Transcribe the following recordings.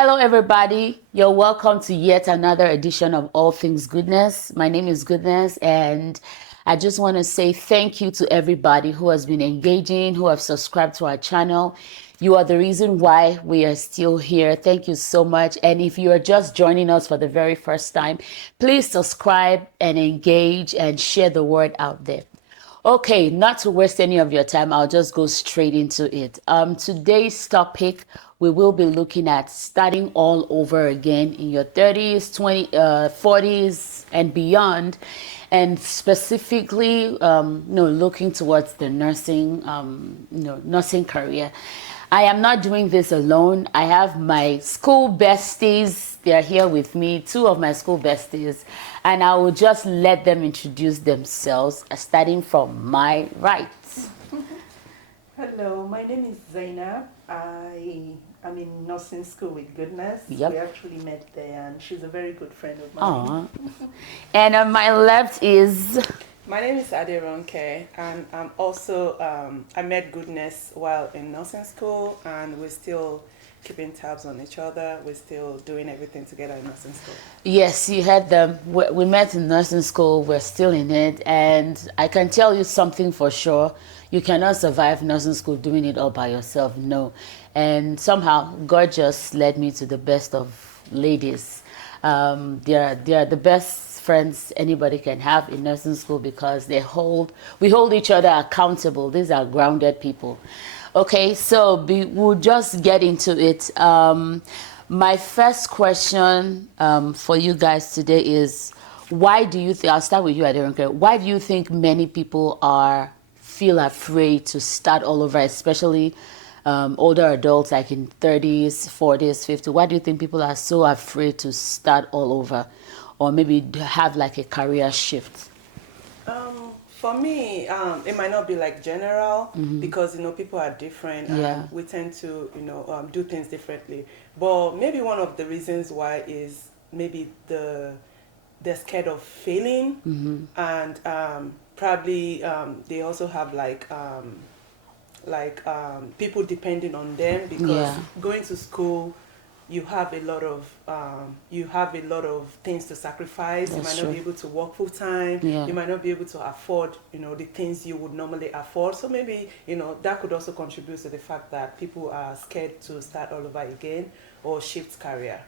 Hello, everybody. You're welcome to yet another edition of All Things Goodness. My name is Goodness, and I just want to say thank you to everybody who has been engaging, who have subscribed to our channel. You are the reason why we are still here. Thank you so much. And if you are just joining us for the very first time, please subscribe and engage and share the word out there. Okay, not to waste any of your time, I'll just go straight into it. Today's topic, we will be looking at starting all over again in your 30s, 40s, and beyond, and specifically, looking towards the nursing career. I am not doing this alone. I have my school besties. They're here with me, two of my school besties, and I will just let them introduce themselves, starting from my right. Hello, my name is Zainab. I am in nursing school with Goodness. Yep. We actually met there, and she's a very good friend of mine. Aww. And on my left is... My name is Aderonke, and I'm also, I met Goodness while in nursing school, and we're still keeping tabs on each other. We're still doing everything together in nursing school. Yes, you heard them. We met in nursing school. We're still in it. And I can tell you something for sure. You cannot survive nursing school doing it all by yourself. No. And somehow, God just led me to the best of ladies. They are the best friends anybody can have in nursing school because we hold each other accountable. These are grounded people. Okay, so we'll just get into it. My first question for you guys today is, why do you think, I'll start with you, Aderonke. Why do you think many people feel afraid to start all over, especially older adults like in 30s, 40s, 50s? Why do you think people are so afraid to start all over, or maybe have like a career shift? For me, it might not be like general because people are different and we tend to do things differently. But maybe one of the reasons why is maybe they're scared of failing, and probably they also have people depending on them because going to school, you have a lot of things to sacrifice. You might not be able to work full time. You might not be able to afford the things you would normally afford. So maybe that could also contribute to the fact that people are scared to start all over again or shift career.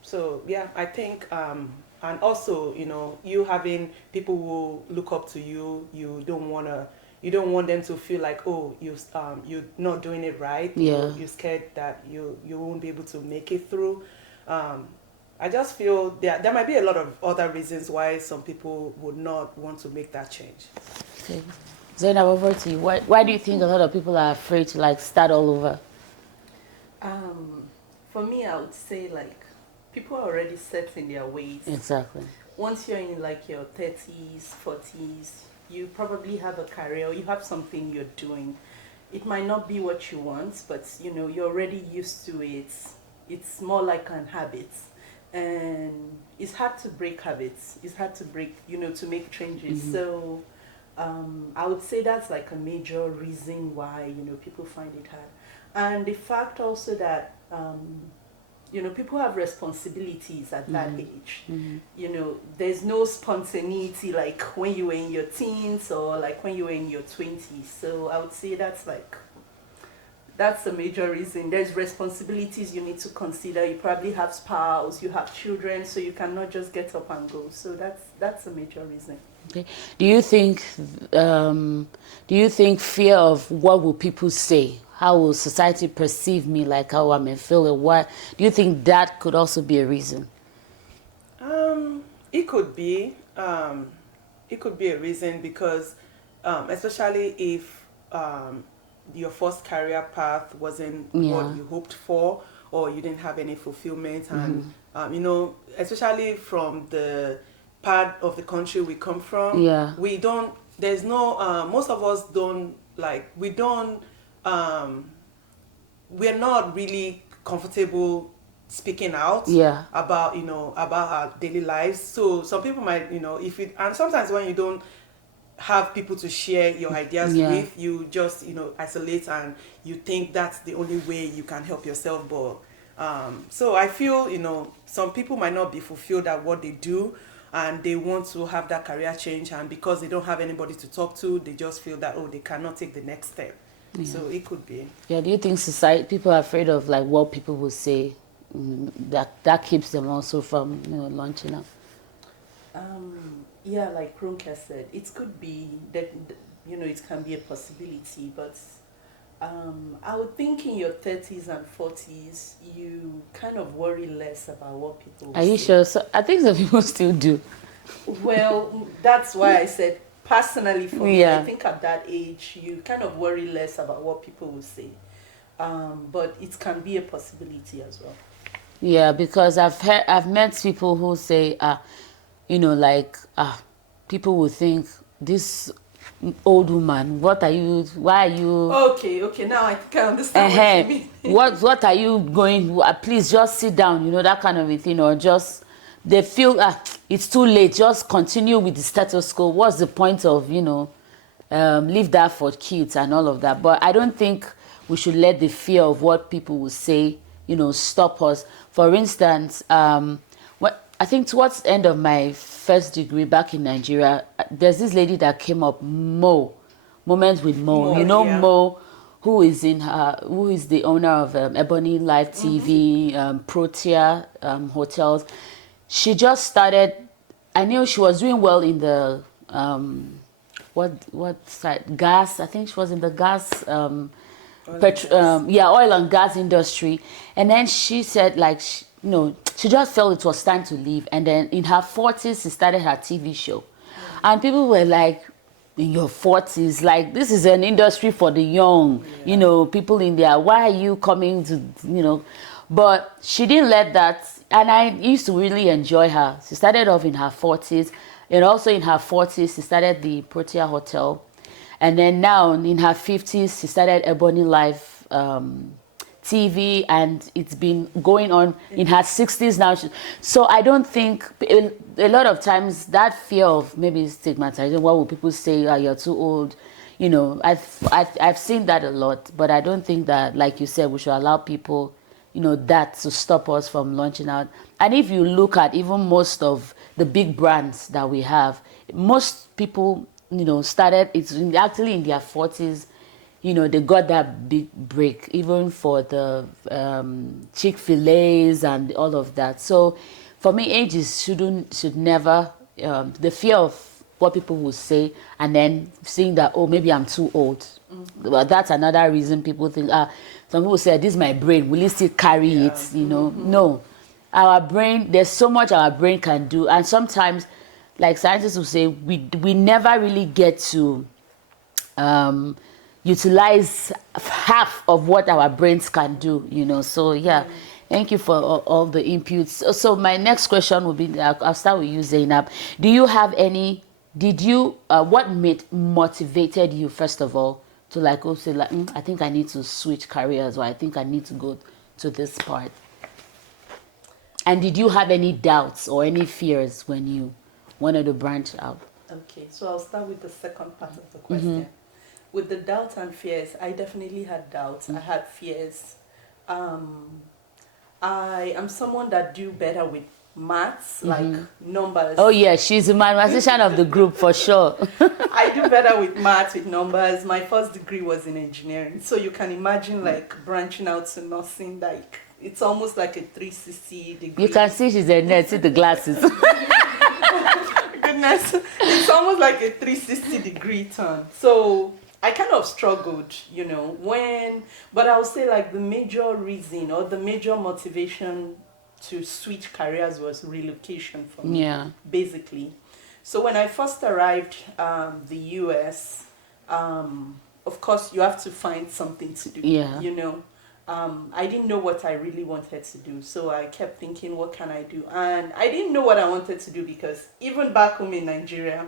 So yeah, I think and also you having people who look up to you, you don't want them to feel like, oh, you're not doing it right. You're scared that you won't be able to make it through. I just feel there might be a lot of other reasons why some people would not want to make that change. Okay. Zainab, over to you. Why do you think a lot of people are afraid to start all over? For me, I would say people are already set in their ways. Exactly. Once you're in your 30s, 40s, you probably have a career, you have something you're doing. It might not be what you want, but you're already used to it. It's more like an habit, and it's hard to break habits. It's hard to break, to make changes. So I would say that's like a major reason why people find it hard, and the fact also that people have responsibilities at that age. There's no spontaneity like when you were in your teens or like when you were in your 20s. So I would say that's a major reason. There's responsibilities you need to consider. You probably have spouse, you have children, so you cannot just get up and go. So that's a major reason. Okay. Do you think fear of what will people say? How will society perceive me, like how I may feel? What do you think that could also be a reason? It could be. It could be a reason because, especially if your first career path wasn't what you hoped for, or you didn't have any fulfillment, and especially from the part of the country we come from, we don't. There's no. Most of us don't we don't. We're not really comfortable speaking out about our daily lives. So some people might and sometimes when you don't have people to share your ideas Yeah. with. You just, isolate, and you think that's the only way you can help yourself. But so I feel, some people might not be fulfilled at what they do, and they want to have that career change, and because they don't have anybody to talk to, they just feel that, oh, they cannot take the next step. Yeah. So it could be. Yeah, do you think society people are afraid of like what people will say, that keeps them also from launching out? Yeah, like Ronka said, it could be that, it can be a possibility, but I would think in your 30s and 40s, you kind of worry less about what people will Are you say. sure? So I think some people still do. Well, that's why I said personally for me, Yeah. I think at that age, you kind of worry less about what people will say. But it can be a possibility as well. Yeah, because I've met people who say, people will think this old woman, why are you, Okay, now I think I understand what you mean. what are you going, please just sit down, that kind of a thing, or just, they feel, it's too late, just continue with the status quo. What's the point of, leave that for kids and all of that. But I don't think we should let the fear of what people will say, stop us. For instance, I think towards the end of my first degree back in Nigeria, there's this lady that came up, Moments with Mo. Mo, yeah. Mo, who is the owner of Ebony Live TV, Protea hotels. She just started. I knew she was doing well in the what side, gas. I think she was in the gas oil and gas industry. And then she said, like, she just felt it was time to leave. And then in her 40s, she started her TV show. And people were like, in your 40s, like, this is an industry for the young, people in there. Why are you coming to, But she didn't let that. And I used to really enjoy her. She started off in her 40s. And also in her 40s, she started the Protea Hotel. And then now in her 50s, she started Ebony Live TV, and it's been going on in her 60s now. So I don't think, a lot of times that fear of maybe stigmatizing, what will people say, you're too old, I've seen that a lot, but I don't think that, like you said, we should allow people, that to stop us from launching out. And if you look at even most of the big brands that we have, most people, started, actually in their 40s, they got that big break, even for the Chick-fil-A's and all of that. So for me, ages should never, the fear of what people will say, and then seeing that, oh, maybe I'm too old. But that's another reason people think, some people say, this is my brain, will it still carry it? No. Our brain, there's so much our brain can do. And sometimes, like scientists will say, we never really get to utilize half of what our brains can do, So yeah, thank you for all the inputs. So my next question will be, I'll start with you, Zainab. Do you have any? What motivated you, first of all, to say I think I need to switch careers, or I think I need to go to this part? And did you have any doubts or any fears when you wanted to branch out? Okay, so I'll start with the second part of the question. With the doubts and fears, I definitely had doubts. I had fears. I am someone that do better with maths, like numbers. Oh yeah, she's the mathematician of the group for sure. I do better with maths, with numbers. My first degree was in engineering. So you can imagine like branching out to nursing, like it's almost like a 360 degree. You can see she's a nerd, see the glasses. Goodness, it's almost like a 360 degree turn. So I kind of struggled, but I would say like the major reason or the major motivation to switch careers was relocation for me, basically. So when I first arrived the US, of course you have to find something to do, I didn't know what I really wanted to do, so I kept thinking, what can I do? And I didn't know what I wanted to do because even back home in Nigeria,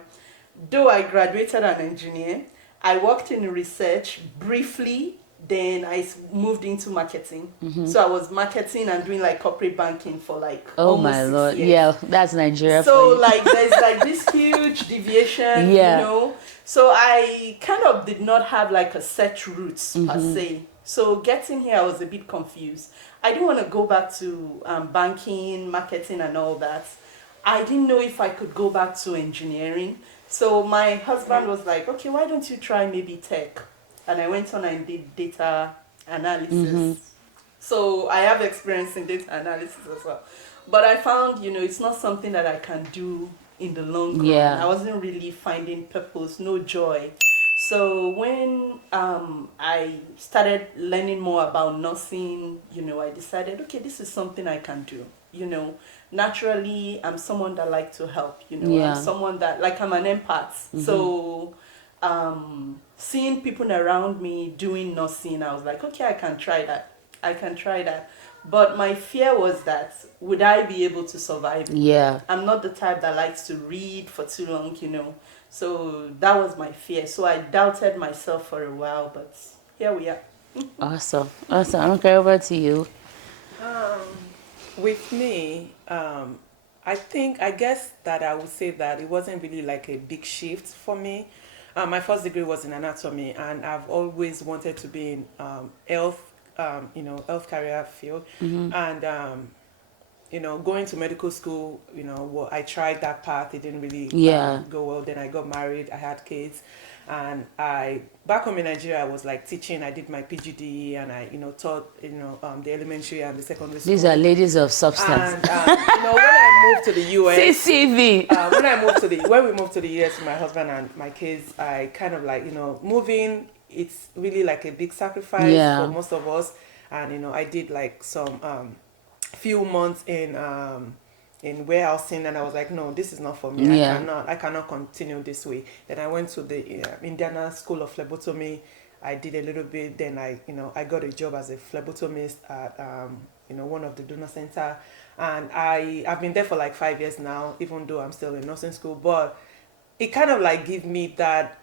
though I graduated an engineer, I worked in research briefly Then moved into marketing. So I was marketing and doing like corporate banking for like Oh almost my 6 Lord. years. Yeah, that's Nigeria for So you. like there's like this huge deviation, Yeah. you know. So I kind of did not have like a set route per se. So getting here, I was a bit confused. I didn't want to go back to banking, marketing, and all that. I didn't know if I could go back to engineering. So my husband was like, okay, why don't you try maybe tech? And I went on and did data analysis. So I have experience in data analysis as well. But I found, you know, it's not something that I can do in the long Yeah. run. I wasn't really finding purpose, no joy. So when I started learning more about nursing, you know, I decided, okay, this is something I can do. You know, naturally, I'm someone that like to help. You know, Yeah. I'm someone that like I'm an empath. So seeing people around me doing nursing, I was like, okay, I can try that. I can try that. But my fear was that would I be able to survive it? Yeah. I'm not the type that likes to read for too long, you know. So that was my fear. So I doubted myself for a while, but here we are. Awesome. Awesome. Okay, over to you. With me, I guess that I would say that it wasn't really like a big shift for me. My first degree was in anatomy, and I've always wanted to be in health, health career field. And, going to medical school, well, I tried that path. It didn't really Yeah. go well. Then I got married. I had kids. And back home in Nigeria, I was like teaching. I did my PGD, and I, taught, the elementary and the secondary school. These are ladies of substance. And when I moved to the US, CCV. when we moved to the US with my husband and my kids, I kind of like, moving. It's really like a big sacrifice Yeah. for most of us. And I did like some few months in warehousing, and I was like, no, this is not for me. Yeah. I cannot continue this way. Then I went to the Indiana School of Phlebotomy. I did a little bit. Then I got a job as a phlebotomist at one of the donor center, and I've been there for like 5 years now, even though I'm still in nursing school. But it kind of like give me that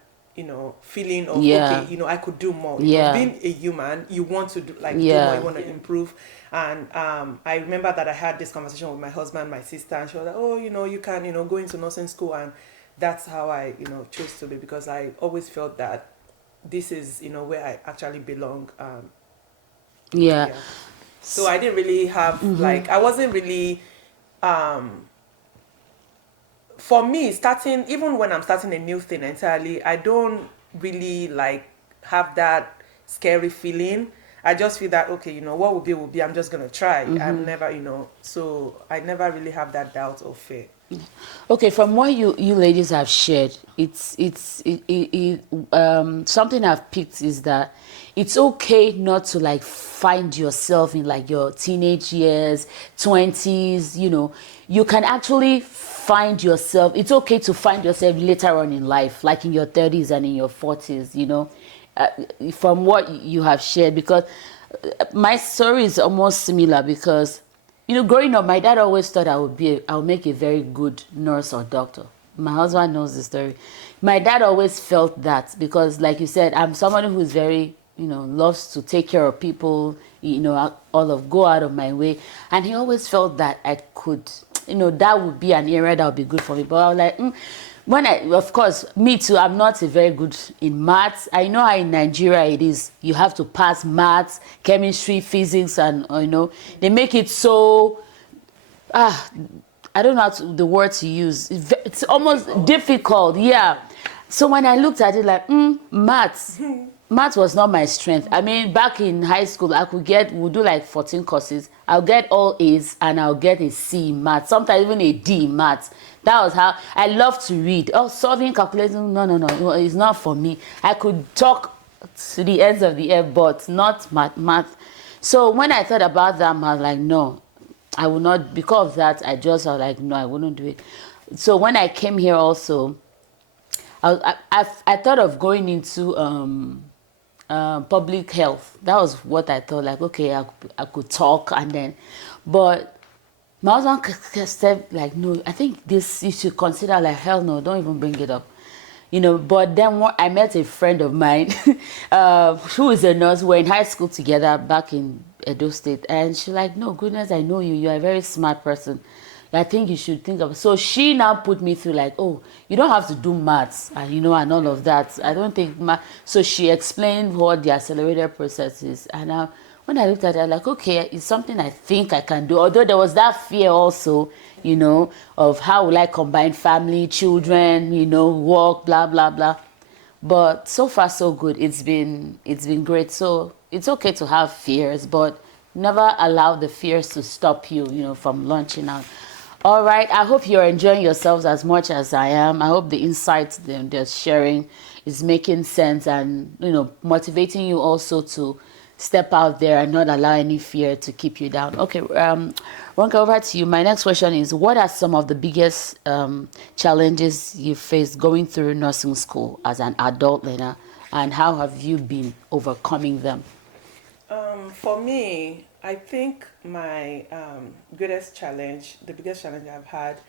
feeling of Yeah. okay, I could do more. Yeah. Being a human, you want to do more, Yeah. you want to improve. And I remember that I had this conversation with my husband, my sister, and she was like, oh, you can, go into nursing school. And that's how I, chose to be, because I always felt that this is, where I actually belong. Yeah. So I didn't really have, like, I wasn't really, for me, even when I'm starting a new thing entirely, I don't really like have that scary feeling. I just feel that, okay, what will be, I'm just going to try. I'm never, so I never really have that doubt or fear. Okay, from what you ladies have shared, something I've picked is that it's okay not to like find yourself in like your teenage years, 20s, you can actually find yourself. It's okay to find yourself later on in life, like in your 30s and in your 40s, from what you have shared, because my story is almost similar, because growing up, my dad always thought I would make a very good nurse or doctor. My husband knows the story. My dad always felt that, because like you said, I'm someone who's very, loves to take care of people, go out of my way. And he always felt that I could, that would be an area that would be good for me. But I was like, of course, me too, I'm not a very good in maths. I know how in Nigeria it is, you have to pass maths, chemistry, physics, and, they make it so, I don't know the word to use. It's almost difficult, yeah. So when I looked at it like, maths was not my strength. I mean, back in high school, we'll do like 14 courses. I'll get all A's and I'll get a C in maths, sometimes even a D in maths. That was how I love to read. Oh, solving, calculating, no, it's not for me. I could talk to the ends of the earth, but not math. So when I thought about that, I was like, no, I will not. Because of that, I was like, no, I wouldn't do it. So when I came here also, I thought of going into public health. That was what I thought. Like, okay, I could talk, and then, but my husband said, like, no, I think this you should consider, like, hell no, don't even bring it up. But then I met a friend of mine who is a nurse. We're in high school together back in Edo State, and she's like, no, goodness, I know you. You're a very smart person. I think you should think of. So she now put me through like, oh, you don't have to do maths, and all of that. I don't think So she explained what the accelerator process is, and when I looked at it, I'm like, okay, it's something I think I can do. Although there was that fear also, of how will I combine family, children, work, blah blah blah. But so far so good. It's been great. So it's okay to have fears, but never allow the fears to stop you, from launching out. All right. I hope you're enjoying yourselves as much as I am. I hope the insights they're sharing is making sense and motivating you also to step out there and not allow any fear to keep you down. Okay, Ronka, over to you. My next question is, what are some of the biggest challenges you faced going through nursing school as an adult learner, and how have you been overcoming them? For me, I think my the biggest challenge I've had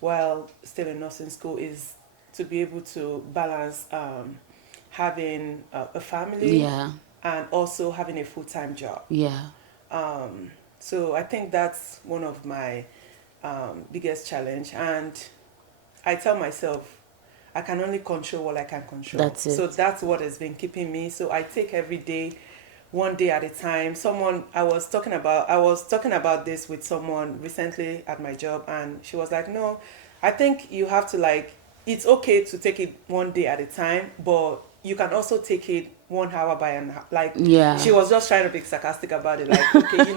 while still in nursing school is to be able to balance having a family, Yeah, and also having a full-time job. yeah, So I think that's one of my biggest challenge, and I tell myself I can only control what I can control. That's it. So that's what has been keeping me. So I take every day, one day at a time. I was talking about this with someone recently at my job, and she was like, no, I think you have to, it's okay to take it one day at a time, but you can also take it 1 hour by an hour. Yeah. She was just trying to be sarcastic about it. Okay,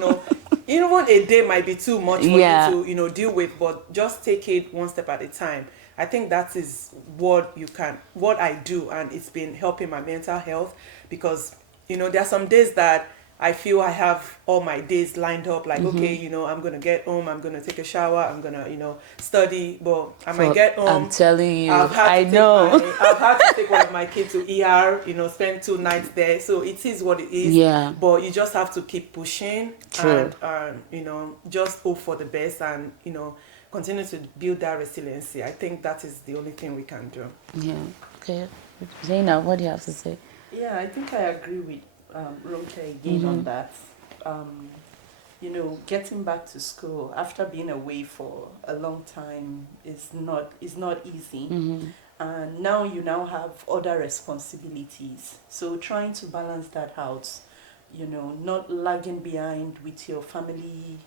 even a day might be too much for Yeah. you to, deal with, but just take it one step at a time. I think that is what I do, and it's been helping my mental health, because, there are some days that I feel I have all my days lined up, okay, I'm going to get home, I'm going to take a shower, I'm going to, study, but I might get home. I'm telling you, I've had to take one of my kids to ER, spend 2 nights there. So it is what it is. Yeah. But you just have to keep pushing. True. And, just hope for the best, and, continue to build that resiliency. I think that is the only thing we can do. Yeah. Okay. Zaina, what do you have to say? Yeah, I think I agree with Ronke again on that. Getting back to school after being away for a long time is not easy. And now you have other responsibilities. So trying to balance that out, not lagging behind with your family,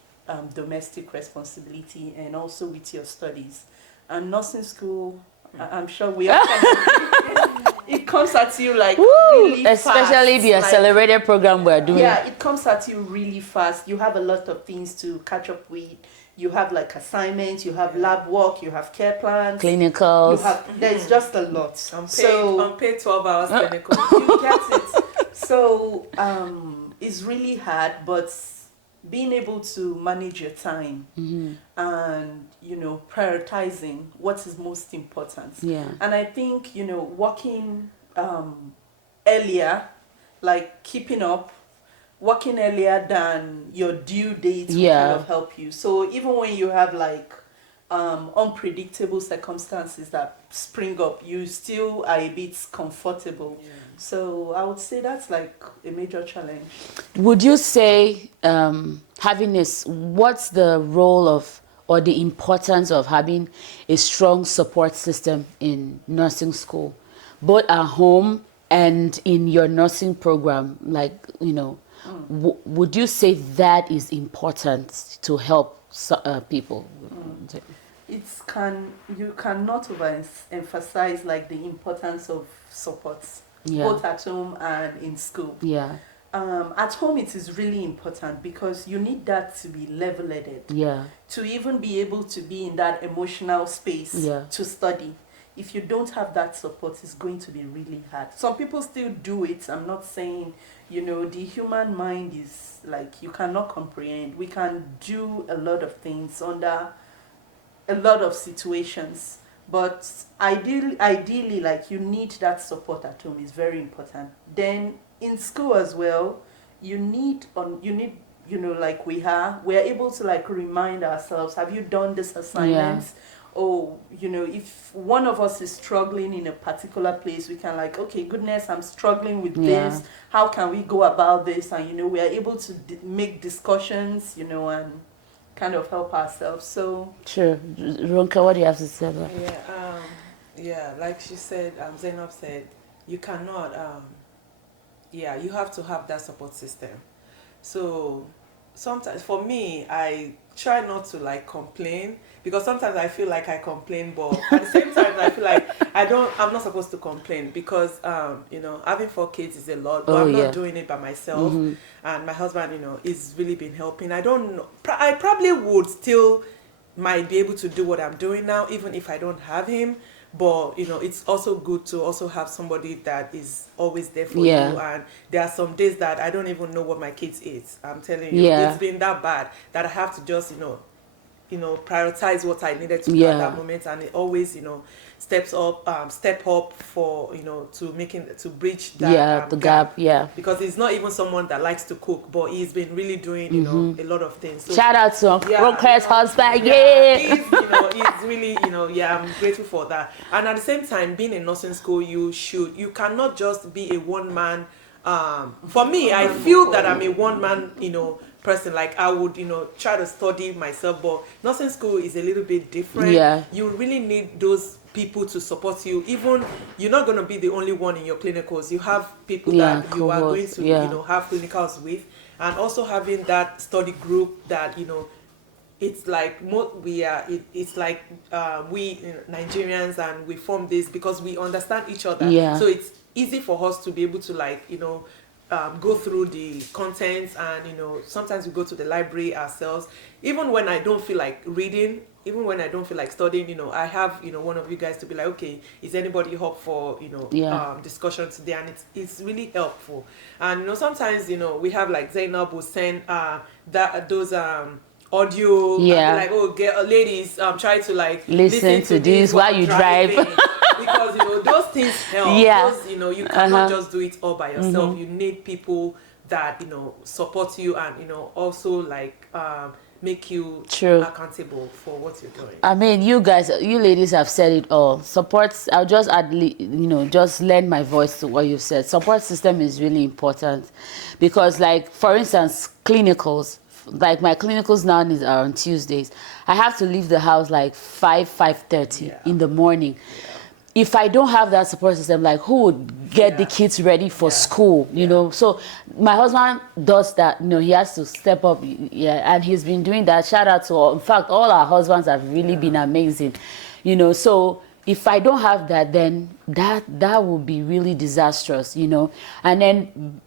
domestic responsibility, and also with your studies. And nursing school, I'm sure we all it comes at you really fast. Especially the accelerated program we're doing. Yeah, it comes at you really fast. You have a lot of things to catch up with. You have assignments, you have lab work, you have care plans, clinicals. There's just a lot. Unpaid 12 hours clinical. You get it. So it's really hard, but being able to manage your time and prioritizing what is most important. Yeah. And I think working earlier, keeping up, working earlier than your due date will kind of help you. So even when you have unpredictable circumstances that spring up, you still are a bit comfortable. Yeah. So I would say that's a major challenge. Would you say what's the role of or the importance of having a strong support system in nursing school, both at home and in your nursing program? Would you say that is important to help people? You cannot overemphasize the importance of support, both at home and in school. Yeah. At home it is really important because you need that to be level-headed. Yeah. To even be able to be in that emotional space to study. If you don't have that support, it's going to be really hard. Some people still do it. I'm not saying, the human mind is you cannot comprehend. We can do a lot of things under a lot of situations, but ideally you need that support at home. Is very important. Then in school as well, we're able to remind ourselves, have you done this assignment? oh, if one of us is struggling in a particular place, we can like, okay, goodness, I'm struggling with this. How can we go about this? And, we are able to make discussions, and kind of help ourselves. So Sure. Ronka, what do you have to say about it? Yeah, like she said, Zainab said, you cannot, you have to have that support system. So sometimes for me, I try not to like complain, because sometimes I feel like I complain, but at the same time I feel like I'm not supposed to complain, because having 4 kids is a lot, but I'm not doing it by myself. And my husband, is really been helping. I don't know, I probably would still might be able to do what I'm doing now even if I don't have him. But it's also good to also have somebody that is always there for you. And there are some days that I don't even know what my kids eat. I'm telling you, it's been that bad that I have to just prioritize what I needed to do at that moment. And it always step up for to bridge that the gap. Because he's not even someone that likes to cook, but he's been really doing a lot of things. So, shout out to Ronka's husband. He's really I'm grateful for that. And at the same time, being in nursing school, you cannot just be a one man. For me, I feel that I'm a one man person. Like I would try to study myself, but nursing school is a little bit different. You really need those people to support you. Even you're not going to be the only one in your clinicals. You have people that you are going to have clinicals with, and also having that study group that it's like it's like we Nigerians, and we form this because we understand each other. So it's easy for us to be able to like go through the contents, and sometimes we go to the library ourselves. Even when I don't feel like reading, even when I don't feel like studying, I have one of you guys to be like, okay, is anybody up for discussion today? And it's really helpful. And sometimes we have like Zainab will send those audio, and be like, oh, ladies, try to like listen to this while you drive. Because those things help. Those, you cannot just do it all by yourself. You need people that support you, and also like make you accountable for what you're doing. I mean, you ladies have said it all. Supports. I'll just add, just lend my voice to what you've said. Support system is really important, because, like, for instance, clinicals. Like my clinicals now are on Tuesdays. I have to leave the house like 5:30 in the morning. If I don't have that support system, like who would get the kids ready for school, So my husband does that, he has to step up, and he's been doing that. Shout out to in fact, all our husbands have really been amazing, So if I don't have that, then that will be really disastrous, And then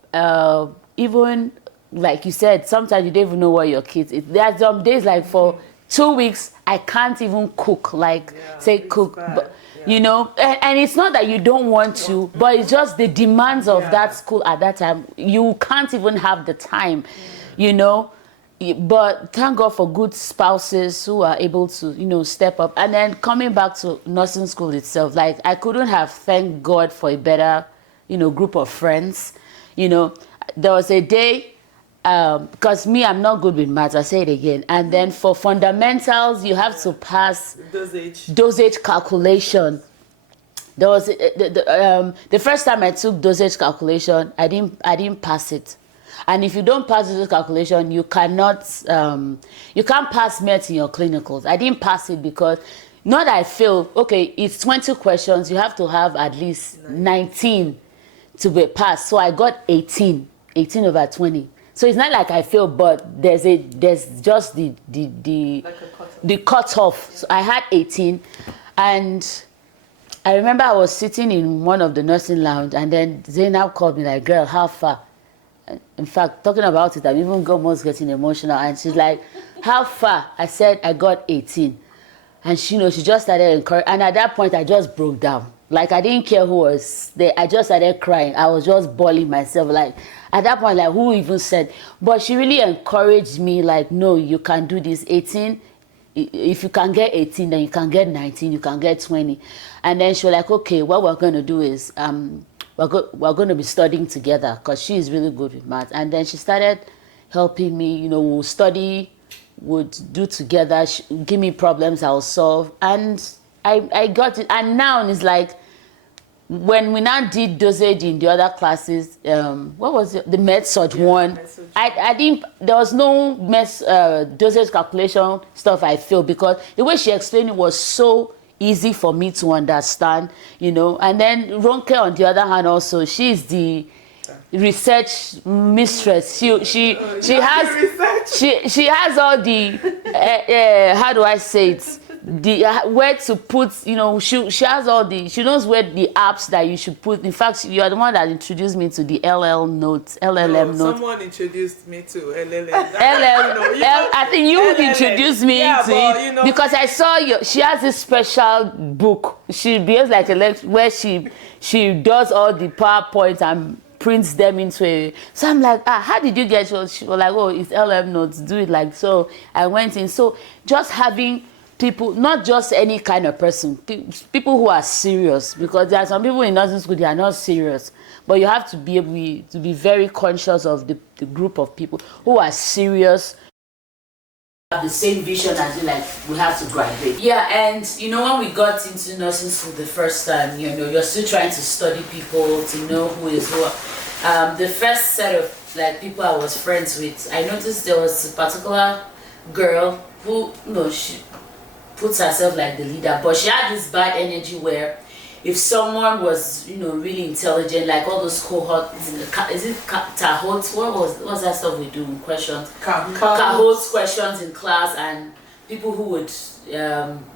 even like you said, sometimes you don't even know what your kids eat. There are some days like for 2 weeks, I can't even cook, like say cook, but, and it's not that you don't want to, but it's just the demands of that school at that time. You can't even have the time, But thank God for good spouses who are able to, step up. And then coming back to nursing school itself, like I couldn't have thanked God for a better, group of friends. There was a day, because I'm not good with maths, I say it again. And then for fundamentals, you have to pass dosage calculation. There was the first time I took dosage calculation, I didn't pass it. And if you don't pass dosage calculation, you can't pass maths in your clinicals. I didn't pass it because not that I failed. Okay, it's 20 questions. You have to have at least 19 to be passed. So I got 18 over 20. So it's not like I failed, but there's just the cutoff. So I had 18, and I remember I was sitting in one of the nursing lounge, and then Zainab called me like, "Girl, how far?" In fact, talking about it, I'm even almost getting emotional. And she's like, "How far?" I said, "I got 18," and she just started encouraging. And at that point, I just broke down. Like I didn't care who was there. I just started crying. I was just bawling myself. Like at that point, like who even said? But she really encouraged me. Like, no, you can do this. 18. If you can get 18, then you can get 19. You can get 20. And then she was like, okay, what we're going to do is we're going to be studying together, because she is really good with math. And then she started helping me. We'll study would do together. Give me problems, I'll solve. And I got it. And now it's like, when we now did dosage in the other classes, what was it? The med-surg one. I didn't, there was no dosage calculation stuff I feel, because the way she explained it was so easy for me to understand, you know. And then Ronke, on the other hand, also, she's the research mistress. She has all the how do I say it, the where to put, you know. She has all the, she knows where the apps that you should put. In fact, you are the one that introduced me to the LLM notes. Someone introduced me to LLM. I think you LLM. Introduced me to it, you know, because I saw she has this special book. She behaves like a where she does all the PowerPoint and prints them into a. So I'm like, how did you get yours? She was like, oh, it's LM notes, do it like so. I went in. So just having people, not just any kind of person, people who are serious, because there are some people in nursing school, they are not serious, but you have to be able to be very conscious of the group of people who are serious, have the same vision as you, like, we have to graduate. Yeah. And you know, when we got into nursing school the first time, you know, you're still trying to study people to know who is who. The first set of like people I was friends with, I noticed there was a particular girl who, you know, she puts herself like the leader, but she had this bad energy where if someone was, you know, really intelligent, like all those cohorts, is it Tahots? What's that stuff we do in questions? Tahots questions in class, and people who would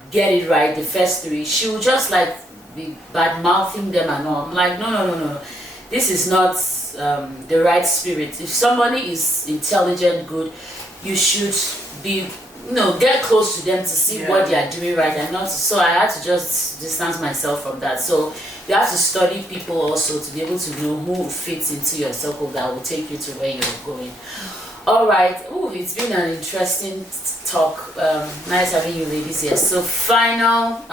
get it right, the first three, she would just like be bad mouthing them and all. I'm like, no. This is not the right spirit. If somebody is intelligent, good, you should be, you know, get close to them to see what they are doing right and not. So I had to just distance myself from that. So you have to study people also to be able to know who fits into your circle that will take you to where you're going. All right. Oh, it's been an interesting talk. Nice having you ladies here. So final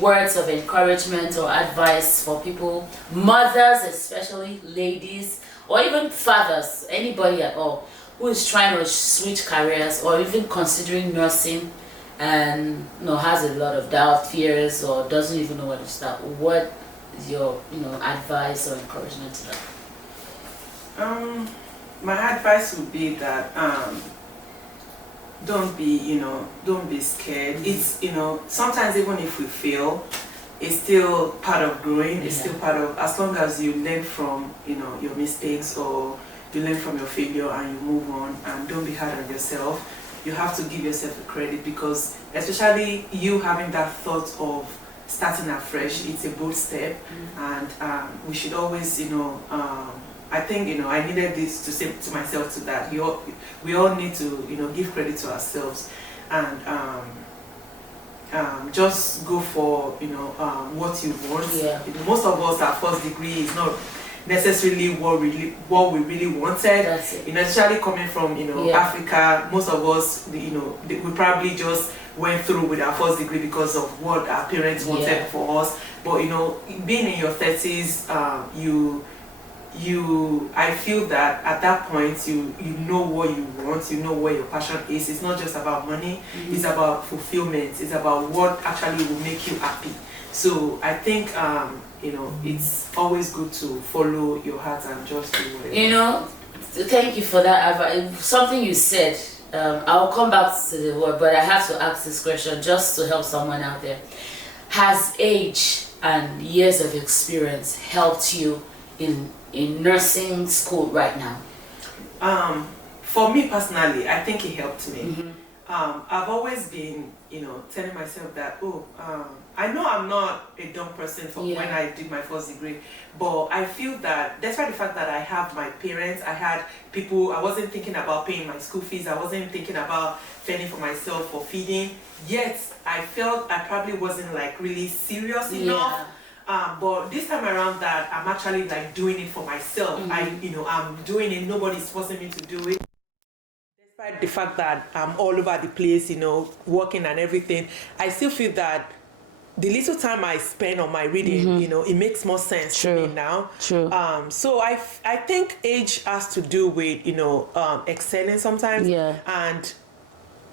words of encouragement or advice for people, mothers especially, ladies, or even fathers, anybody at all who is trying to switch careers or even considering nursing and, you know, has a lot of doubt, fears, or doesn't even know where to start. What is your, you know, advice or encouragement to them? My advice would be that don't be scared. It's, you know, sometimes even if we fail, it's still part of growing. It's still part of, as long as you learn from, you know, your mistakes, or you learn from your failure and you move on, and don't be hard on yourself. You have to give yourself a credit, because especially you having that thought of starting afresh, it's a bold step. And we should always, you know, I think, you know, I needed this to say to myself too, that we all need to, you know, give credit to ourselves, and just go for, you know, what you want. Most of us, our first degree is not necessarily what we really wanted. You know, especially coming from, you know, Africa, most of us, you know, we probably just went through with our first degree because of what our parents wanted for us. But, you know, being in your 30s, I feel that at that point you know what you want, you know where your passion is. It's not just about money, it's about fulfillment, it's about what actually will make you happy. So I think you know, it's always good to follow your heart and just do whatever. You know, thank you for that. Something you said, I'll come back to the word, but I have to ask this question just to help someone out there. Has age and years of experience helped you in nursing school right now? For me personally, I think it helped me. I've always been, you know, telling myself that, I know I'm not a dumb person from when I did my first degree, but I feel that despite the fact that I have my parents, I had people, I wasn't thinking about paying my school fees, I wasn't thinking about fending for myself for feeding, yet I felt I probably wasn't like really serious enough. But this time around that I'm actually like doing it for myself. I'm doing it, nobody's forcing me to do it. Despite the fact that I'm all over the place, you know, working and everything, I still feel that the little time I spend on my reading, you know, it makes more sense to me now. So I think age has to do with, you know, excelling sometimes. And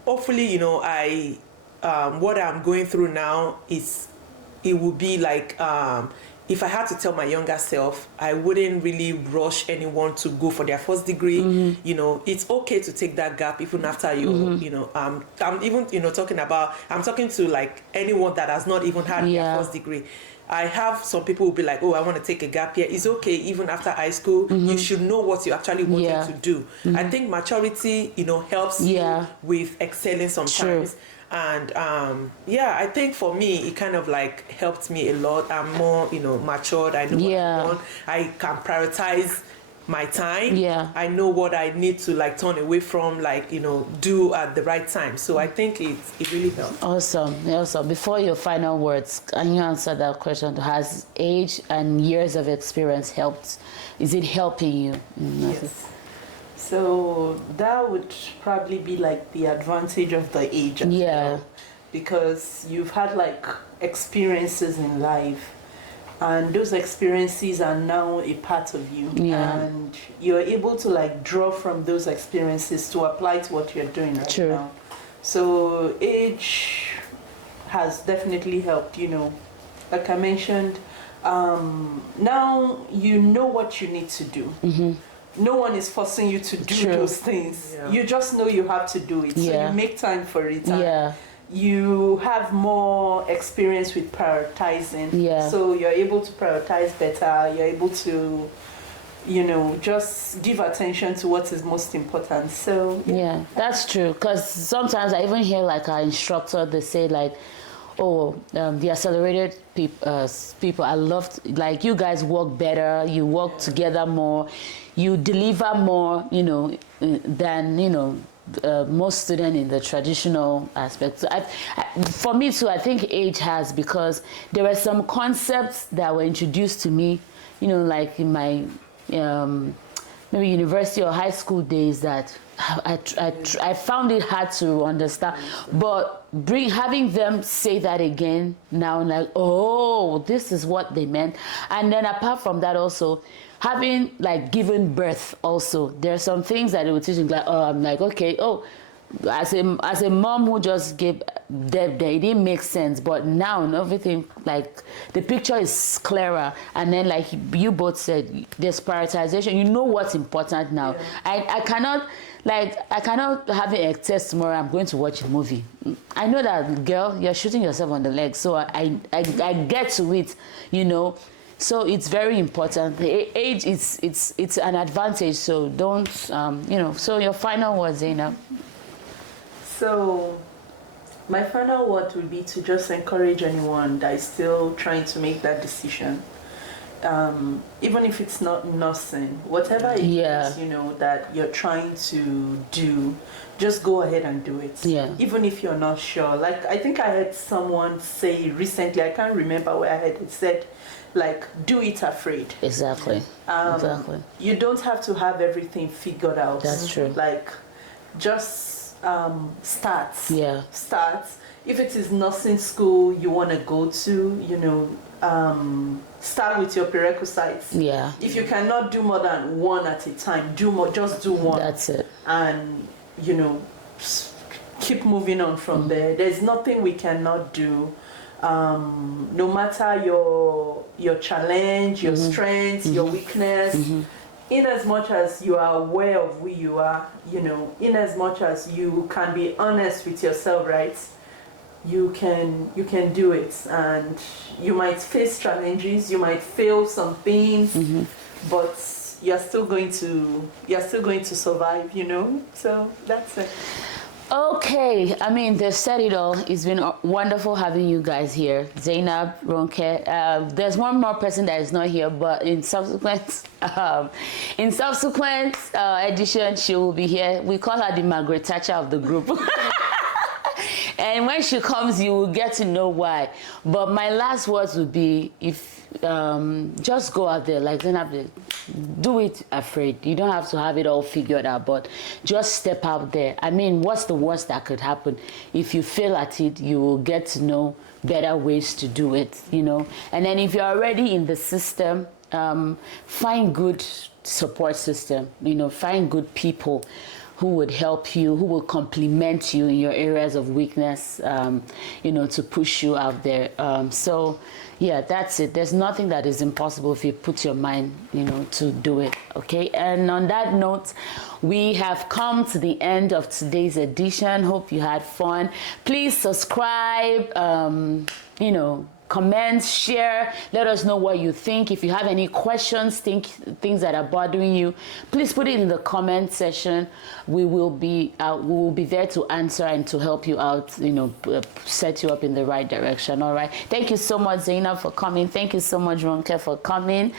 hopefully, I what I'm going through now is, it would be like, if I had to tell my younger self, I wouldn't really rush anyone to go for their first degree. It's okay to take that gap even after you, I'm even, I'm talking to like anyone that has not even had their first degree. I have some people who be like, oh, I want to take a gap year. It's okay, even after high school. You should know what you actually wanted to do. I think maturity, helps you with excelling sometimes. True. And I think for me, it kind of like helped me a lot. I'm more, matured. I know what I want. I can prioritize my time. I know what I need to like turn away from, like, do at the right time. So I think it really helps. Awesome. Before your final words, can you answer that question? Has age and years of experience helped? Is it helping you? Yes. So that would probably be like the advantage of the age as well, because you've had like experiences in life, and those experiences are now a part of you, and you're able to like draw from those experiences to apply to what you're doing right now. So age has definitely helped, like I mentioned. Now you know what you need to do. No one is forcing you to do those things. You just know you have to do it. So you make time for it. You have more experience with prioritizing. So you're able to prioritize better. You're able to, just give attention to what is most important. So that's true. Because sometimes I even hear like our instructor, they say like, the accelerated people, I loved, like, you guys work better, you work together more, you deliver more, than, most students in the traditional aspect. So for me too, I think age has, because there were some concepts that were introduced to me, like in my maybe university or high school days, that I found it hard to understand, but having them say that again now, like, oh, this is what they meant. And then apart from that, also having like given birth, also there are some things that they were teaching, like, I'm like, okay, as a mom who just gave Deb there, it didn't make sense, but now everything, like, the picture is clearer. And then, like you both said, there's prioritization. You know what's important now. I cannot have a test tomorrow, I'm going to watch a movie. I know that, girl, you're shooting yourself on the leg. So I get to it, So it's very important. The age it's an advantage. So don't So your final words, Zainab. So my final word would be to just encourage anyone that is still trying to make that decision. Even if it's not nursing, whatever it is, that you're trying to do, just go ahead and do it. Even if you're not sure. Like, I think I heard someone say recently, I can't remember where I heard it, said, like, do it afraid. Exactly. You don't have to have everything figured out. That's true. Like, just start. Start. If it is nursing school you want to go to, start with your prerequisites. If you cannot do more than one at a time, just do one. That's it. And keep moving on from there. There's nothing we cannot do. No matter your challenge, your strength, your weakness, in as much as you are aware of who you are, in as much as you can be honest with yourself, right? You can do it. And you might face challenges, you might fail some things, but you're still going to survive, So that's it. Okay, I mean, they've said it all. It's been wonderful having you guys here, Zainab, Ronke. There's one more person that is not here, but in subsequent edition, she will be here. We call her the Margaret Thatcher of the group. And when she comes, you will get to know why. But my last words would be, if just go out there, like Zainab did. Do it afraid. You don't have to have it all figured out, but just step out there. I mean, what's the worst that could happen? If you fail at it, you will get to know better ways to do it, And then if you're already in the system, find good support system, find good people who would help you, who will complement you in your areas of weakness, to push you out there. So yeah, that's it. There's nothing that is impossible if you put your mind, to do it. Okay. And on that note, we have come to the end of today's edition. Hope you had fun. Please subscribe, comment, share, let us know what you think. If you have any questions, things that are bothering you, please put it in the comment section. We will be there to answer and to help you out, set you up in the right direction. All right. Thank you so much, Zainab, for coming. Thank you so much, Ronke, for coming.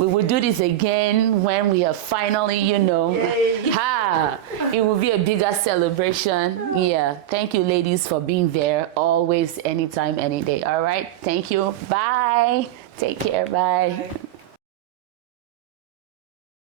We will do this again when we have finally, it will be a bigger celebration. Yeah. Thank you, ladies, for being there always, anytime, any day. All right. Thank you. Bye. Take care. Bye. Bye.